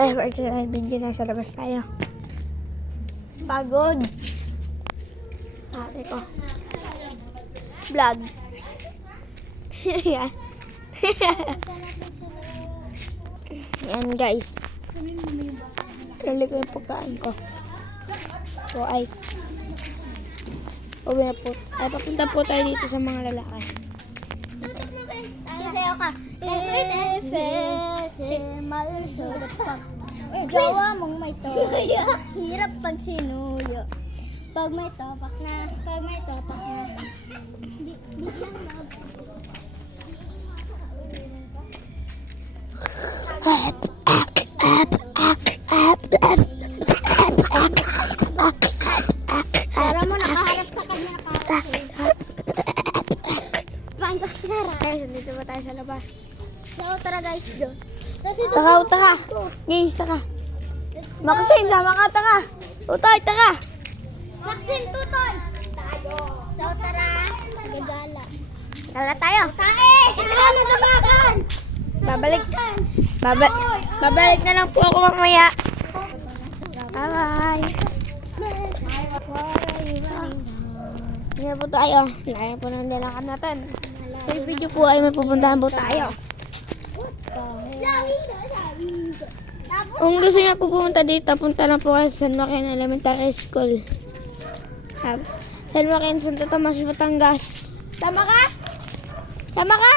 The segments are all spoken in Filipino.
Kaya for tonight video, nasa labas tayo. Pagod. Ate ko. Vlog. Yan. Yan guys. Lali ko yung pagkain ko. So ay. Uwi na po. Ay papunta po tayo dito sa mga lalaki. Sasayaw ka. Jowa mong may toyo. Hirap pag sinuyo. Pag may topak na. Biglang para mo nakaharap sa kanya ka. Guys, dito pa tayo sa labas. So, tara guys, doon. Taka. Guys, taka. Makasin, sama ka, taka. Utay, taka. Maxine, tutoy! Tayo. So, tara. Gagala. Gala tayo. Tae! Nagamakan! Babalik na lang po ako mamaya. Bye-bye. Ngayon po tayo. Layan po ng nilakan natin. Sa video po ay may pupuntahan po tayo. Kung gusto niya po pumunta dito, punta lang po kayo sa San Joaquin Elementary School. San Joaquin, Santo Tomas, Batangas. Sama ka? Sama ka?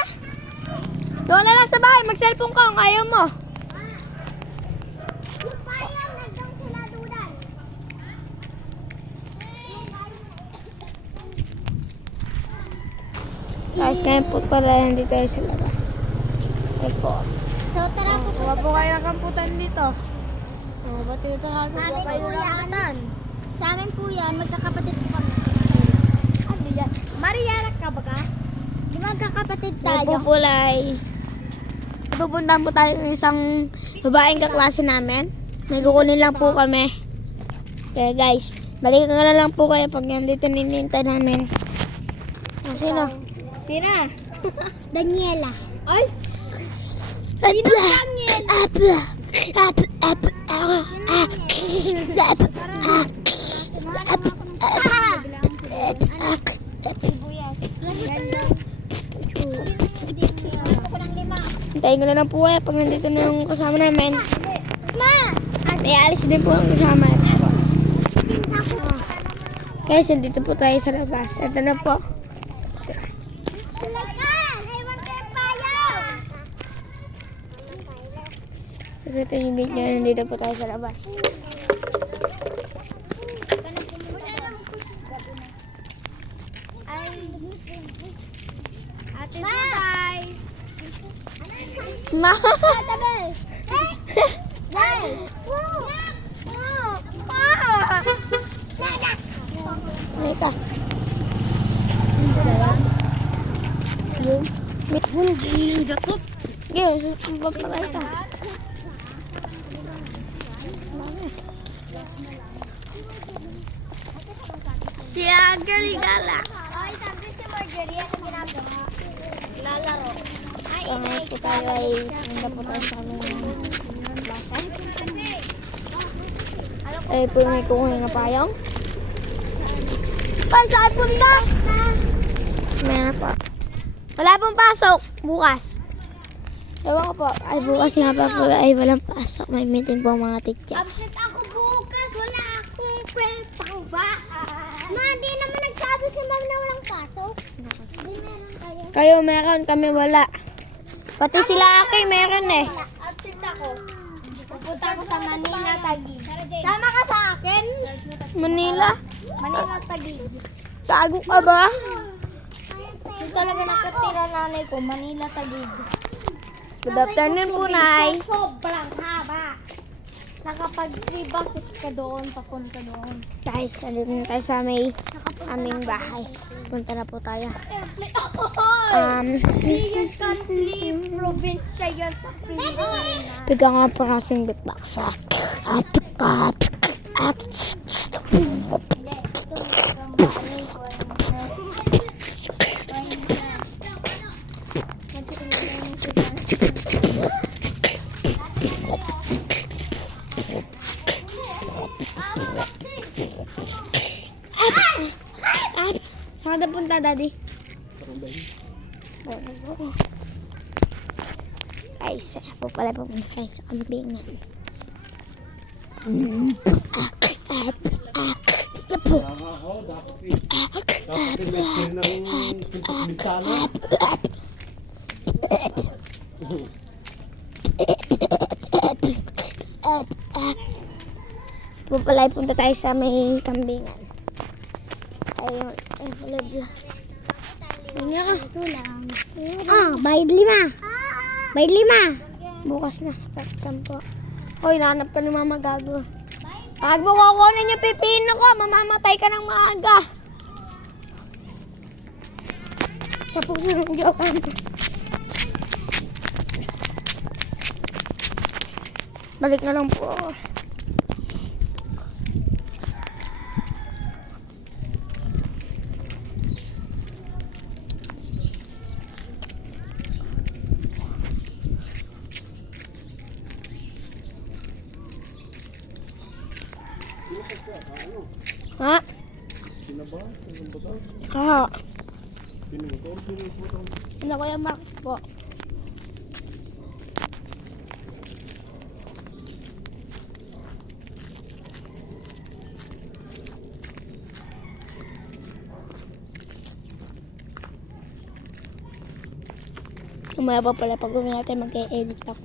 Doon na lang sa bahay, mag-cellphone ka kung ayaw mo. Guys, ngayon po pala nandito tayo sa labas. Ay po. So, tara po. Kuha po kayo ng kamputan dito. Ba't dito Sa kagawa amin kayo po ng yan. kamputan? Sa amin po yan, magkakapatid po kami. Ano yan? Mariana ka ba ka? Di magkakapatid Tayo tayo. po Pulay. Pupuntahan po tayo ng isang babaeng kaklase namin. May kukunin lang po kami. Kaya guys, balikan na lang po kayo pag nandito ninintay namin. Sino? Tira. Daniela. Ay! Sino Daniel? Hintayin ko na lang po kayo pag nandito na yung kasama namin. Ma! May alis din po ang kasama natin. Guys, nandito po tayo sa labas. Ito na po. Ito yung video, nandito po tayo sa labas. Ate Butay! Ma! Tabi! Hey! Halika. Sige, babakay ka. Si Agel Gala. Ay, sabi si Marjorie, ano ginagawa? Lalaro. Ay, Ngayon po tayo ay punta po tayo sa aming basa. Ay po may kukuhin na payong. Pa, saan punta? May na po. Wala pong pasok bukas. Ewan ko po. Ay bukas nga pa po ay walang pasok. May meeting po ang mga teacher. absent ako bukas. Wala akong kwentang baan. Ma, di naman nagsabi si ma'am na walang pasok. Di meron kayo. Kayo meron, kami wala. Pati sila Aki meron eh. Absent ako. Pupunta ako sa Manila, Taguig. Sama ka sa akin? Manila? Manila, Taguig. Tago ka ba? Yung talaga nakatira nanay ko, Manila, Taguig. Good afternoon po, Nay. Sobrang haba. Nakapag 3 buses ka doon, papunta doon. Guys, andito na tayo sa aming bahay. Punta na po tayo. Bigyan country, probinsya yan sa Pilipinas. Bigyan nga pa kasing beatbox. Daddy? Parang dahil. Guys, po pala pupunta tayo sa kambingan. Kaya nga ako, dapat investir ng pintok bintana. Po pala punta tayo sa may kambingan. Ayun, bla. Hindi ka. Ito lang. Bayad 5. Bayad 5. Bukas na. Tampo. Hoy, nahanap ka ni Mama Gago. Pag mo kukunin yung pipino ko, mamamatay ka ng maaga. Sa puso ng Diyokan. Balik na lang po ako. Ha? Sino ba? Sino ba daw? Ah, Sino ba daw? Sino ba daw? ano ko yung Mark po? Umaya pa pala pag uwi natin mag-e-edit ako.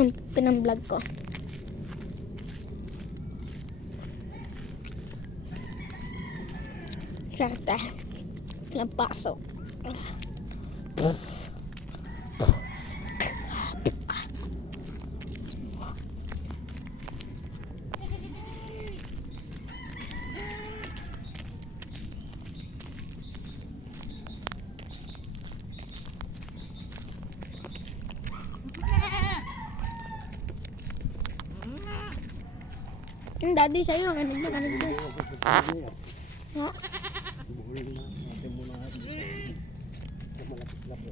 Ang pinang-vlog ko. Sarta. Ilang pasok. Yung daddy sa'yo, ano ba? Ha? Buhurin na natin muna. Malapit na po.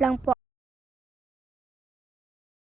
Lang po.